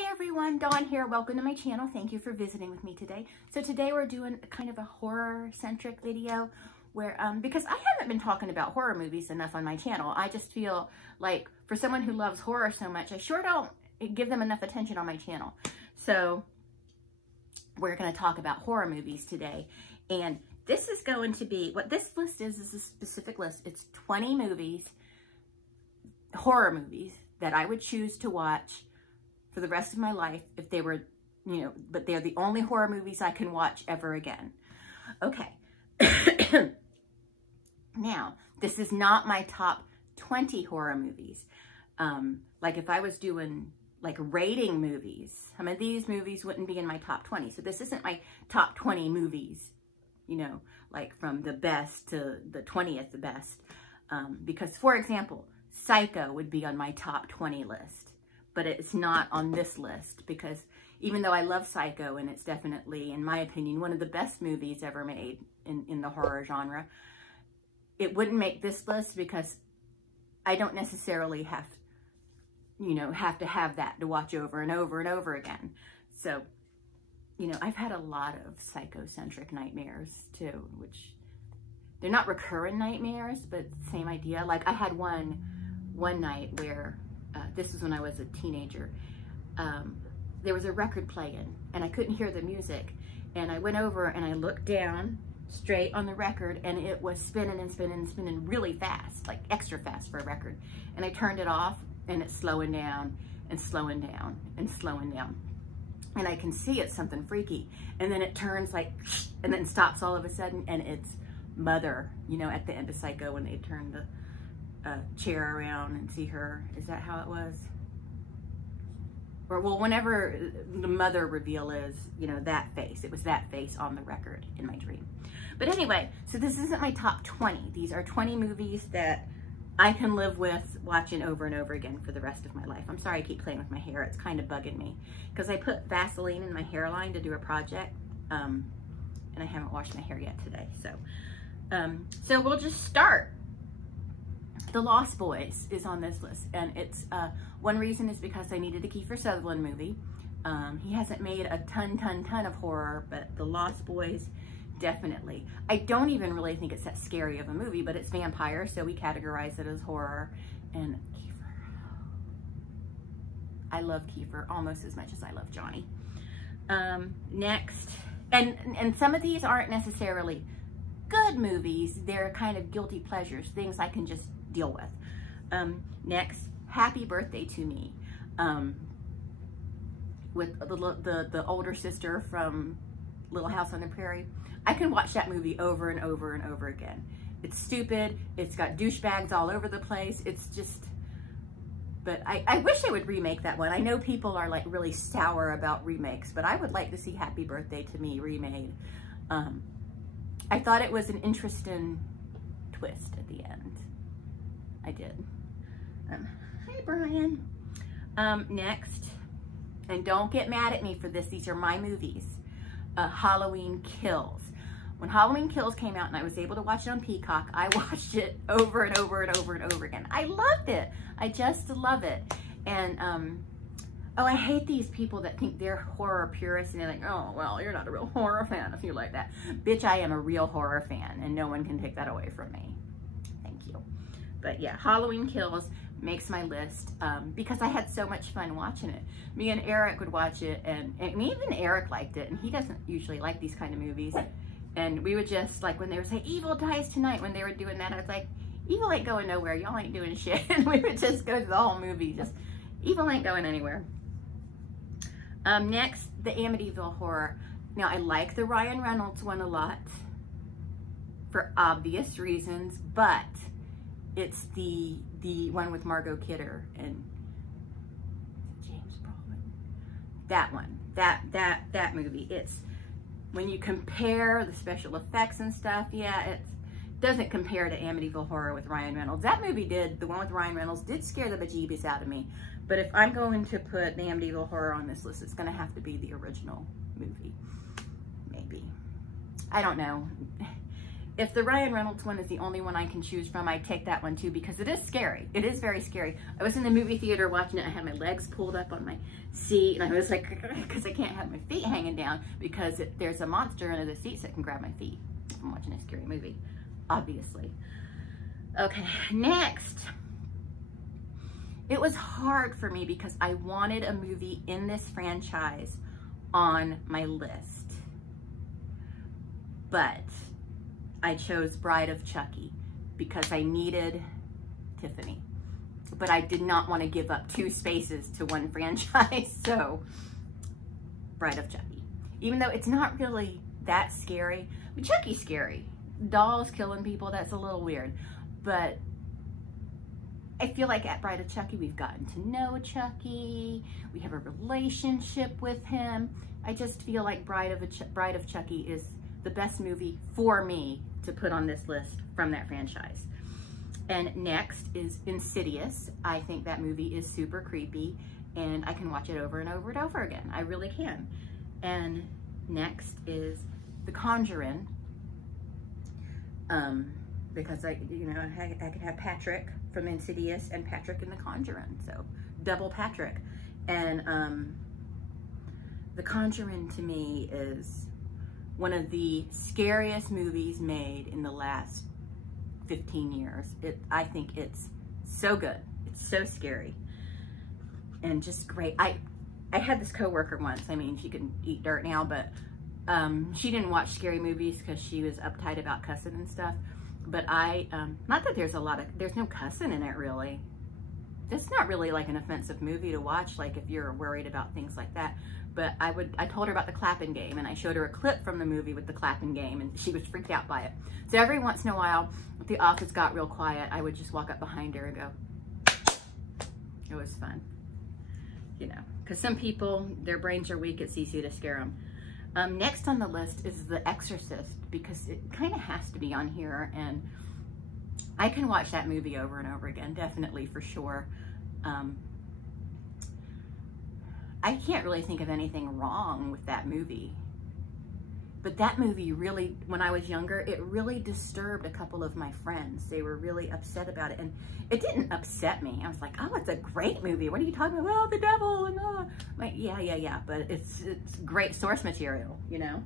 Hi everyone, Dawn here. Welcome to my channel. Thank you for visiting with me today. So today we're doing kind of a horror-centric video where, because I haven't been talking about horror movies enough on my channel. I just feel like for someone who loves horror so much, I sure don't give them enough attention on my channel. So we're going to talk about horror movies today. And this is going to be, what this list is a specific list. It's 20 movies, horror movies, that I would choose to watch for the rest of my life if they were, but they're the only horror movies I can watch ever again. Okay. Now, this is not my top 20 horror movies. Like if I was doing like rating movies, some of these movies wouldn't be in my top 20. So this isn't my top 20 movies, like from the best to the 20th the best. Because for example, Psycho would be on my top 20 list, but it's not on this list because even though I love Psycho and it's definitely, in my opinion, one of the best movies ever made in the horror genre, it wouldn't make this list because I don't necessarily have to have that to watch over and over and over again. So, I've had a lot of psychocentric nightmares too, which they're not recurrent nightmares, but same idea. Like I had one night where, this was when I was a teenager, there was a record playing and I couldn't hear the music. And I went over and I looked down straight on the record and it was spinning and spinning and spinning really fast, like extra fast for a record. And I turned it off and it's slowing down and slowing down and slowing down. And I can see it's something freaky. And then it turns like, and then stops all of a sudden and it's Mother, at the end of Psycho when they turn the chair around and see her. Is that how it was? Or, well, whenever the Mother reveal is, that face. It was that face on the record in my dream. But anyway, so this isn't my top 20. These are 20 movies that I can live with watching over and over again for the rest of my life. I'm sorry I keep playing with my hair. It's kind of bugging me because I put Vaseline in my hairline to do a project, and I haven't washed my hair yet today. So we'll just start. The Lost Boys is on this list, and it's one reason is because I needed a Kiefer Sutherland movie. He hasn't made a ton of horror, but The Lost Boys, definitely. I don't even really think it's that scary of a movie, but it's vampire, so we categorize it as horror. And Kiefer, I love Kiefer almost as much as I love Johnny. Next, and some of these aren't necessarily good movies, they're kind of guilty pleasures, things I can just deal with. Next, Happy Birthday to Me, with the older sister from Little House on the Prairie. I can watch that movie over and over and over again. It's stupid, it's got douchebags all over the place, it's just, but I wish they would remake that one. I know people are like really sour about remakes, but I would like to see Happy Birthday to Me remade. I thought it was an interesting twist at the end. I did. Hi, Brian. Next, and don't get mad at me for this, these are my movies. Halloween Kills. When Halloween Kills came out and I was able to watch it on Peacock, I watched it over and over and over and over again. I loved it. I just love it. And, oh, I hate these people that think they're horror purists and they're like, oh, well, you're not a real horror fan if you like that. Bitch, I am a real horror fan and no one can take that away from me. Thank you. But yeah, Halloween Kills makes my list because I had so much fun watching it. Me and Eric would watch it and even Eric liked it, and he doesn't usually like these kind of movies. And we would just, like when they would say, Evil dies tonight, when they were doing that, I was like, Evil ain't going nowhere. Y'all ain't doing shit. And we would just go through the whole movie, just, Evil ain't going anywhere. Next, the Amityville Horror. Now, I like the Ryan Reynolds one a lot for obvious reasons, but it's the one with Margot Kidder and James Brolin. That one, that movie. It's, when you compare the special effects and stuff, yeah, it doesn't compare to Amityville Horror with Ryan Reynolds. That movie did, the one with Ryan Reynolds, did scare the bejeebies out of me. But if I'm going to put the Amityville Horror on this list, it's going to have to be the original movie. Maybe. I don't know. if the Ryan Reynolds one is the only one I can choose from, I'd take that one too, because it is scary. It is very scary. I was in the movie theater watching it. I had my legs pulled up on my seat, and I was like, because I can't have my feet hanging down, because there's a monster under the seats that can grab my feet. I'm watching a scary movie, obviously. Okay, next. It was hard for me because I wanted a movie in this franchise on my list. But I chose Bride of Chucky because I needed Tiffany. But I did not want to give up 2 spaces to one franchise, so Bride of Chucky. Even though it's not really that scary. I mean, Chucky's scary. Dolls killing people, that's a little weird. But I feel like at Bride of Chucky, we've gotten to know Chucky. We have a relationship with him. I just feel like Bride of Chucky is the best movie for me to put on this list from that franchise. And next is Insidious. I think that movie is super creepy, and I can watch it over and over and over again. I really can. And next is The Conjuring, because I could have Patrick from Insidious and Patrick in The Conjuring, so double Patrick. And The Conjuring to me is one of the scariest movies made in the last 15 years. I think it's so good. It's so scary and just great. I had this coworker once. I mean, she can eat dirt now, but she didn't watch scary movies because she was uptight about cussing and stuff. But not that there's no cussing in it really. It's not really like an offensive movie to watch, like if you're worried about things like that. But I told her about the clapping game, and I showed her a clip from the movie with the clapping game, and she was freaked out by it. So every once in a while, if the office got real quiet, I would just walk up behind her and go. It was fun, you know, because some people, their brains are weak, it's easy to scare them. Next on the list is The Exorcist, because it kind of has to be on here, and I can watch that movie over and over again, definitely, for sure. I can't really think of anything wrong with that movie. But that movie really, when I was younger, it really disturbed a couple of my friends. They were really upset about it. And it didn't upset me. I was like, oh, it's a great movie. What are you talking about? Oh, the devil. And like, yeah. But it's great source material, you know?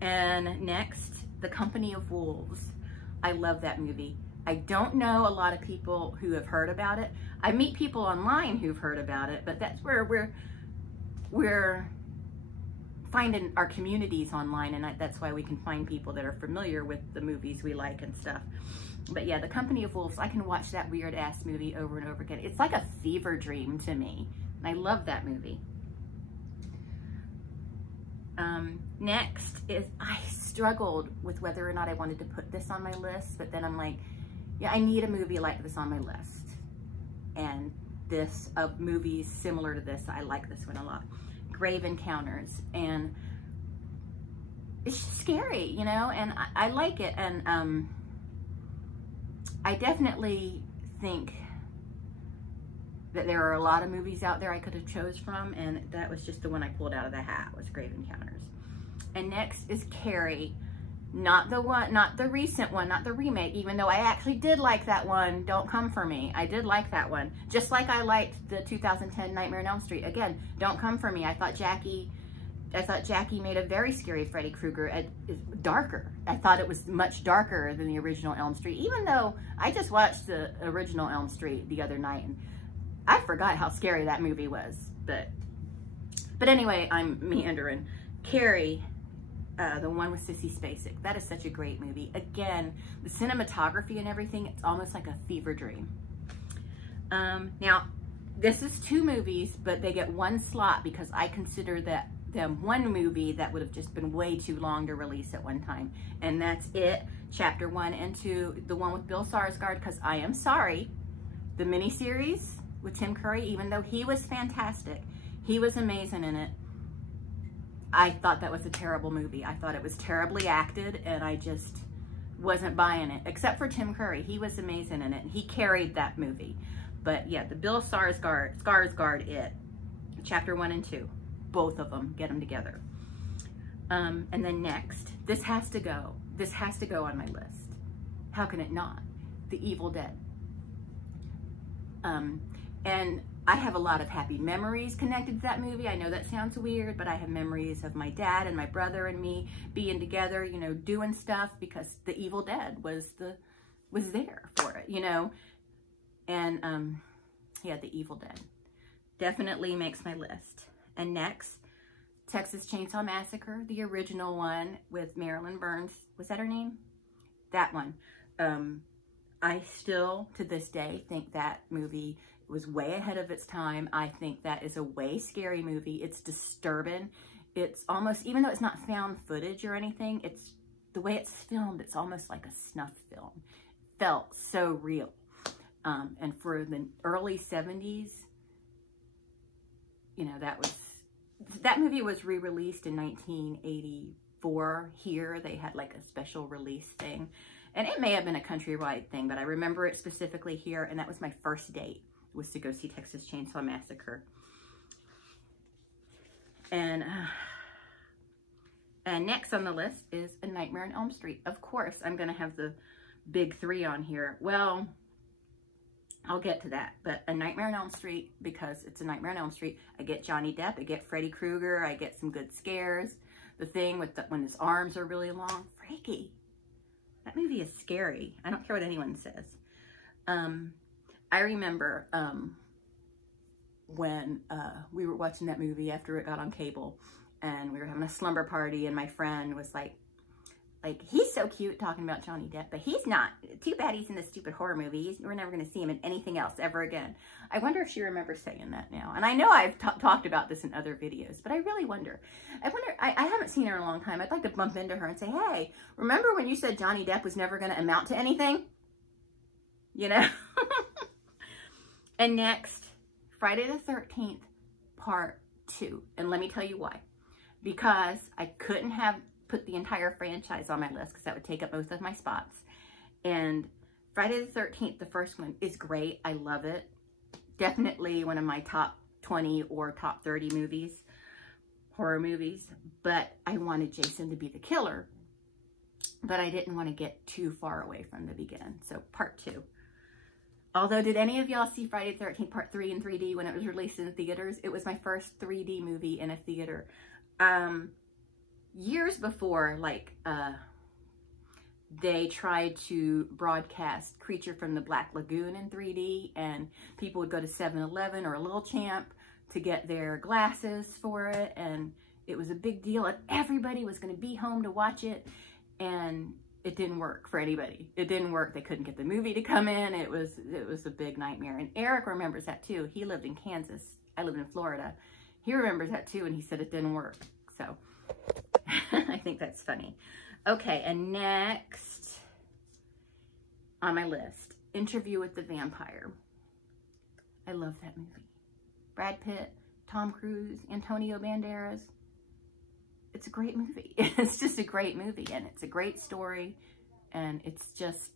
And next, The Company of Wolves. I love that movie. I don't know a lot of people who have heard about it. I meet people online who've heard about it, but that's where we're finding our communities online, and that's why we can find people that are familiar with the movies we like and stuff. But yeah, The Company of Wolves, I can watch that weird ass movie over and over again. It's like a fever dream to me. And I love that movie. Next is, I struggled with whether or not I wanted to put this on my list, but then I'm like, yeah, I need a movie like this on my list. And this, of movies similar to this, I like this one a lot. Grave Encounters. And it's just scary, you know, and I like it. And I definitely think that there are a lot of movies out there I could have chose from, and that was just the one I pulled out of the hat, was Grave Encounters. And next is Carrie. Not the one, not the recent one, not the remake, even though I actually did like that one. Don't come for me. I did like that one. Just like I liked the 2010 Nightmare on Elm Street. Again, don't come for me. I thought Jackie made a very scary Freddy Krueger, darker. I thought it was much darker than the original Elm Street, even though I just watched the original Elm Street the other night, and I forgot how scary that movie was. But anyway, I'm meandering. Carrie, the one with Sissy Spacek. That is such a great movie. Again, the cinematography and everything, it's almost like a fever dream. Now, this is 2 movies, but they get 1 slot because I consider them one movie that would have just been way too long to release at one time. And that's It, Chapter 1 and 2, the one with Bill Skarsgård, because I am sorry, the miniseries with Tim Curry, even though he was fantastic, he was amazing in it, I thought that was a terrible movie. I thought it was terribly acted, and I just wasn't buying it. Except for Tim Curry. He was amazing in it, and he carried that movie. But yeah, the Bill Skarsgård It, Chapter 1 and 2. Both of them, get them together. And then next, this has to go. this has to go on my list. How can it not? The Evil Dead. And I have a lot of happy memories connected to that movie. I know that sounds weird, but I have memories of my dad and my brother and me being together, you know, doing stuff because The Evil Dead was there for it, you know. And yeah, The Evil Dead definitely makes my list. And next, Texas Chainsaw Massacre, the original one with Marilyn Burns. Was that her name? That one. I still, to this day, think that movie was way ahead of its time. I think that is a way scary movie. It's disturbing. It's almost, even though it's not found footage or anything, it's the way it's filmed, it's almost like a snuff film. It felt so real. And for the early 70s, you know, that movie was re-released in 1984 here. They had like a special release thing. And it may have been a countrywide thing, but I remember it specifically here. And that was my first date, was to go see Texas Chainsaw Massacre. And next on the list is A Nightmare on Elm Street. Of course, I'm going to have the big three on here. Well, I'll get to that. But A Nightmare on Elm Street, because it's A Nightmare on Elm Street, I get Johnny Depp, I get Freddy Krueger, I get some good scares. The thing with when his arms are really long, freaky. That movie is scary. I don't care what anyone says. I remember when we were watching that movie after it got on cable, and we were having a slumber party, and my friend was like, he's so cute, talking about Johnny Depp, but he's not. Too bad he's in this stupid horror movie. We're never going to see him in anything else ever again. I wonder if she remembers saying that now. And I know I've talked about this in other videos, but I really wonder. I haven't seen her in a long time. I'd like to bump into her and say, hey, remember when you said Johnny Depp was never going to amount to anything? You know? And next, Friday the 13th, Part 2. And let me tell you why. Because I couldn't have put the entire franchise on my list because that would take up most of my spots. And Friday the 13th, the first one, is great. I love it. Definitely one of my top 20 or top 30 movies, horror movies. But I wanted Jason to be the killer. But I didn't want to get too far away from the beginning. So Part 2. Although, did any of y'all see Friday the 13th Part 3 in 3D when it was released in theaters? It was my first 3D movie in a theater. Years before, like, they tried to broadcast Creature from the Black Lagoon in 3D, and people would go to 7-Eleven or Little Champ to get their glasses for it, and it was a big deal, and everybody was going to be home to watch it, and it didn't work for anybody. It didn't work. They couldn't get the movie to come in. It was a big nightmare. And Eric remembers that too. He lived in Kansas. I lived in Florida. He remembers that too, and he said it didn't work. So I think that's funny. Okay, and next on my list, Interview with the Vampire. I love that movie. Brad Pitt, Tom Cruise, Antonio Banderas. It's a great movie. It's just a great movie, and it's a great story, and it's just,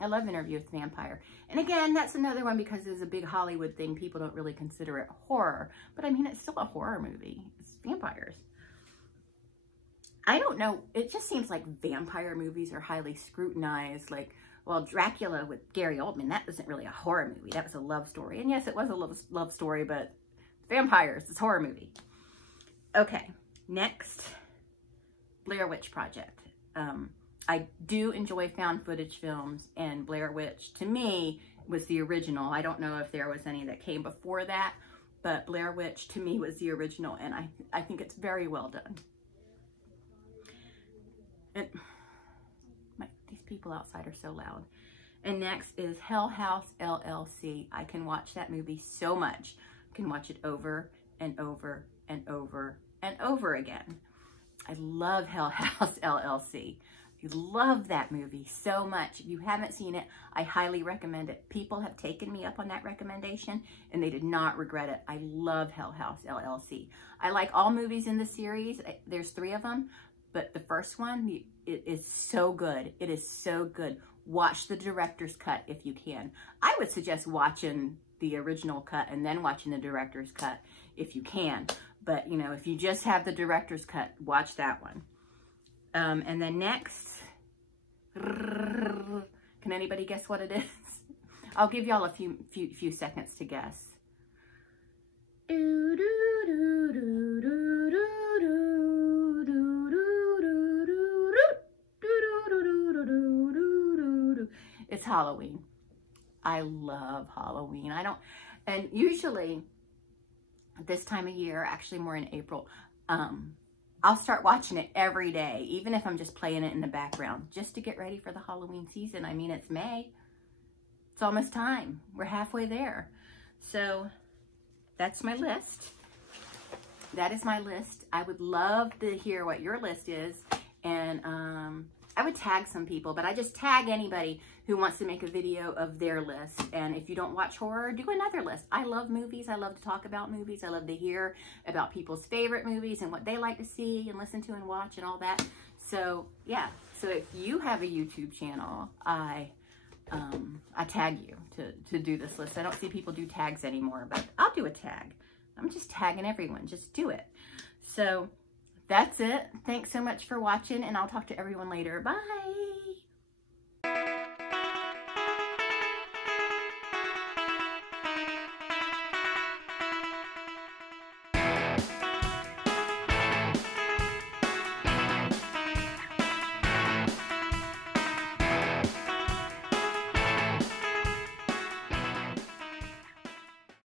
I love Interview with the Vampire. And again, that's another one because it's a big Hollywood thing. People don't really consider it horror, but I mean, it's still a horror movie. It's vampires. I don't know. It just seems like vampire movies are highly scrutinized. Like, well, Dracula with Gary Oldman, that wasn't really a horror movie. That was a love story. And yes, it was a love story, but vampires, it's a horror movie. Okay, next, Blair Witch Project. I do enjoy found footage films, and Blair Witch, to me, was the original. I don't know if there was any that came before that, but Blair Witch, to me, was the original, and I think it's very well done. And these people outside are so loud. And next is Hell House LLC. I can watch that movie so much. I can watch it over and over and over and over again. I love Hell House LLC. I love that movie so much. If you haven't seen it, I highly recommend it. People have taken me up on that recommendation, and they did not regret it. I love Hell House LLC. I like all movies in the series. There's 3 of them. But the first one, it is so good. It is so good. Watch the director's cut if you can. I would suggest watching the original cut and then watching the director's cut if you can. But, you know, if you just have the director's cut, watch that one. And then next, Can anybody guess what it is? I'll give y'all a few seconds to guess. It's Halloween. I love Halloween. And usually this time of year, actually more in April, I'll start watching it every day, even if I'm just playing it in the background, just to get ready for the Halloween season. I mean, it's May. It's almost time. We're halfway there. So that's my list. That is my list. I would love to hear what your list is. And I would tag some people, but I just tag anybody who wants to make a video of their list. And if you don't watch horror, do another list. I love movies. I love to talk about movies. I love to hear about people's favorite movies and what they like to see and listen to and watch and all that. So yeah, so if you have a YouTube channel, I tag you to do this list. I don't see people do tags anymore, but I'll do a tag. I'm just tagging everyone. Just do it. So that's it. Thanks so much for watching, and I'll talk to everyone later. Bye.